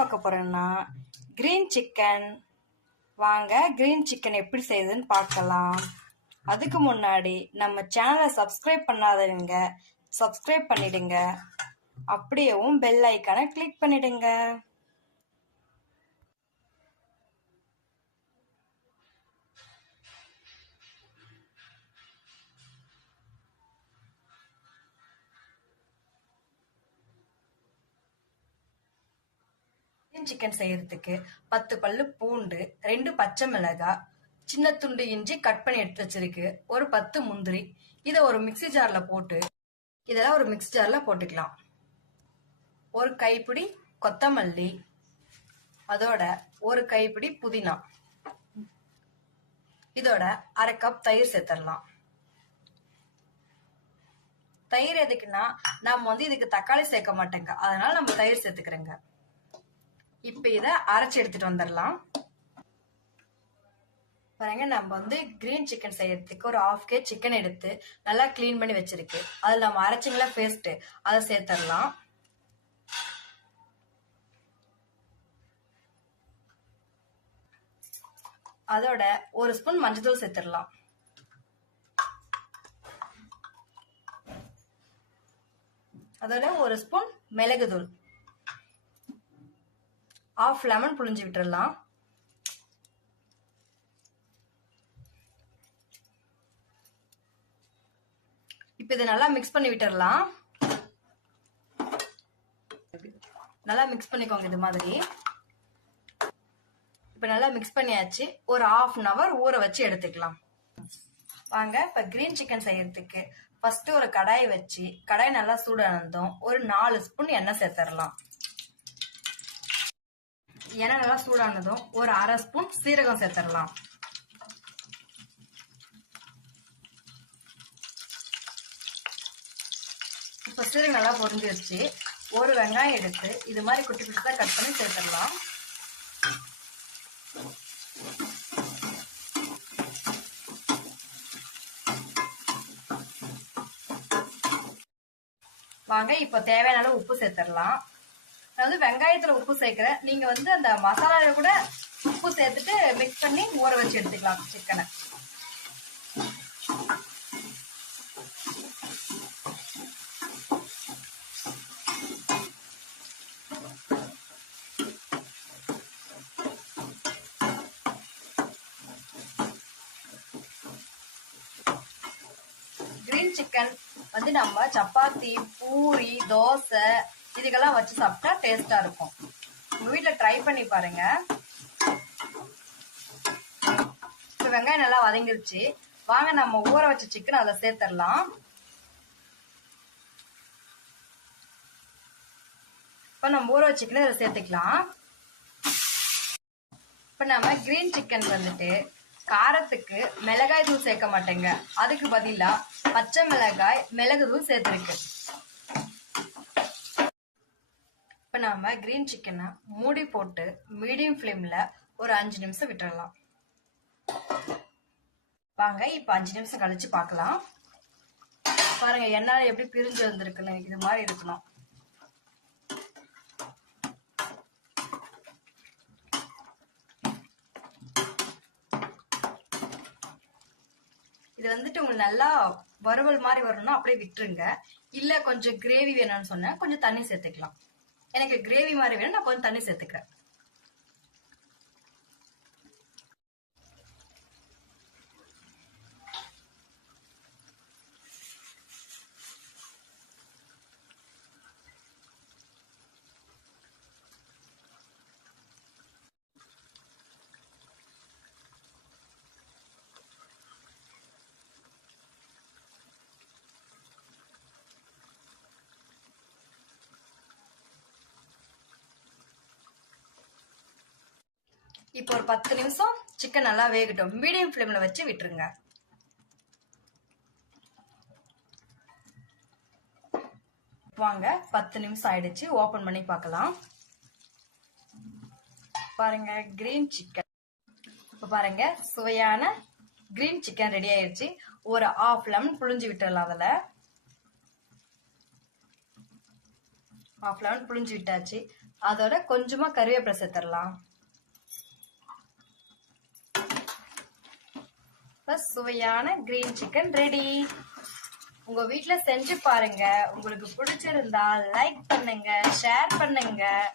பார்க்க போறோம்னா green chicken. வாங்க கிரீன் சிக்கன் எப்படி செய்யுதுன்னு பார்க்கலாம். அதுக்கு முன்னாடி நம்ம சேனலை சப்ஸ்கிரைப் பண்ணாதவங்க சப்ஸ்கிரைப் பண்ணிடுங்க. அப்படியேவும் பெல் ஐக்கானை கிளிக் பண்ணிடுங்க. சிக்கன் செய்யறதுக்கு 10 பல்லு பூண்டு, 2 பச்சை மிளகாய், சின்ன துண்டு இஞ்சி கட் பண்ணி எடுத்து வச்சிருக்கு, ஒரு 10 முந்திரி. இதை ஒரு மிக்ஸி ஜார்ல போட்டு இதெல்லாம் ஒரு மிக்ஸி ஜார்ல போட்டுக்கலாம். ஒரு கைப்பிடி கொத்தமல்லி, அதோட ஒரு கைப்பிடி புதினா, இதோட அரை கப் தயிர் சேர்த்துடலாம். தயிர் எதுக்குன்னா நம்ம இதுக்கு தக்காளி சேர்க்க மாட்டேங்க, அதனால நம்ம தயிர் சேர்த்துக்கிறேங்க. இப்ப இத அரைச்சு எடுத்துட்டு வந்துடலாம். பாருங்க, நம்ம கிரீன் சிக்கன் செய்யறதுக்கு ஒரு 1/2 kg சிக்கன் எடுத்து நல்லா கிளீன் பண்ணி வச்சிருக்கு. அதுல நம்ம அரைச்சிங்களா பேஸ்ட், அதை சேர்த்துடலாம். அதோட ஒரு ஸ்பூன் மஞ்சள் சேர்த்துடலாம். அதோட ஒரு ஸ்பூன் மிளகுத்தூள், 1/2 லெமன் புழிஞ்சு விட்டுறலாம். இப்ப இதை நல்லா மிக்ஸ் பண்ணி விட்டுறலாம். நல்லா மிக்ஸ் பண்ணிக்கோங்க இது மாதிரி. இப்ப நல்லா மிக்ஸ் பண்ணியாச்சு. ஒரு 1/2 hour ஊற வச்சு எடுத்துக்கலாம். வாங்க இப்ப கிரீன் சிக்கன் செய்யறதுக்கு ஃபர்ஸ்ட் ஒரு கடாய் வச்சு, கடாய் நல்லா சூடானதும் ஒரு 4 ஸ்பூன் எண்ணெய் சேர்த்துடலாம். எண்ணெய் நல்லா சூடானதும் ஒரு அரை ஸ்பூன் சீரகம் சேர்த்துடலாம். இப்ப சீரகம் நல்லா பொரிஞ்சிருச்சு. ஒரு வெங்காயம் எடுத்து இது மாதிரி குட்டி குட்டியா கட் பண்ணி சேர்த்துடலாம். வாங்க இப்ப தேவையான அளவு உப்பு சேர்த்துடலாம். அதாவது வெங்காயத்துல உப்பு சேர்க்கிறேன், நீங்க அந்த மசாலால கூட உப்பு சேர்த்துட்டு மிக்ஸ் பண்ணி ஊற வச்சு எடுத்துக்கலாம் சிக்கனை. கிரீன் சிக்கன் நம்ம சப்பாத்தி, பூரி, தோசை இதுக்கெல்லாம் வச்சு சாப்பிட்டா டேஸ்டா இருக்கும். உங்க வீட்டுல ட்ரை பண்ணி பாருங்க. வெங்காயம் நல்லா வதங்கிருச்சு. வாங்க நம்ம ஊற வச்ச சிக்கன் அதை சேர்த்துடலாம். இப்ப நம்ம ஊற வச்ச சிக்கன் அதை சேர்த்துக்கலாம். இப்ப நம்ம கிரீன் சிக்கன் காரத்துக்கு மிளகாய் தூள் சேர்க்க மாட்டேங்க, அதுக்கு பதிலா பச்சை மிளகாய், மிளகு தூள் சேர்த்திருக்கு. இப்ப நாம கிரீன் சிக்கனை மூடி போட்டு மீடியம் ஃப்ளேம்ல ஒரு 5 நிமிஷம் விட்டுறலாம். வாங்க இப்ப 5 நிமிஷம் கழிச்சு பார்க்கலாம். பாருங்க எண்ணெய் எப்படி பிரிஞ்சு வந்திருக்குன்னு, இது மாதிரி இருக்கணும். இது உங்களுக்கு நல்லா வறுவல் மாதிரி வரணும்னா அப்படியே விட்டுருங்க. இல்ல கொஞ்சம் கிரேவி வேணும்னு சொன்னா கொஞ்சம் தண்ணி சேர்த்துக்கலாம். எனக்கு கிரேவி மாதிரி வேணும், நான் கொஞ்சம் தண்ணி சேர்த்துக்கிறேன். இப்போ ஒரு 10 நிமிஷம் சிக்கன் நல்லா வேகட்டும். மீடியம் ஃப்ளேம்ல வச்சு விட்டுருங்க. வாங்க 10 நிமிஷம் ஆயிடுச்சு, ஓபன் பண்ணி பார்க்கலாம். பாருங்க கிரீன் சிக்கன். இப்ப பாருங்க சுவையான கிரீன் சிக்கன் ரெடி ஆயிடுச்சு. ஒரு 1/2 லெமன் புழிஞ்சு விட்டுடலாம். அதுல 1/2 லெமன் புழிஞ்சு விட்டாச்சு. அதோட கொஞ்சமா கறிவேப்பிலை சேர்த்துடலாம். சுவையான கிரீன் சிக்கன் ரெடி. உங்க வீட்ல செஞ்சு பாருங்க. உங்களுக்கு பிடிச்சிருந்தா லைக் பண்ணுங்க, ஷேர் பண்ணுங்க.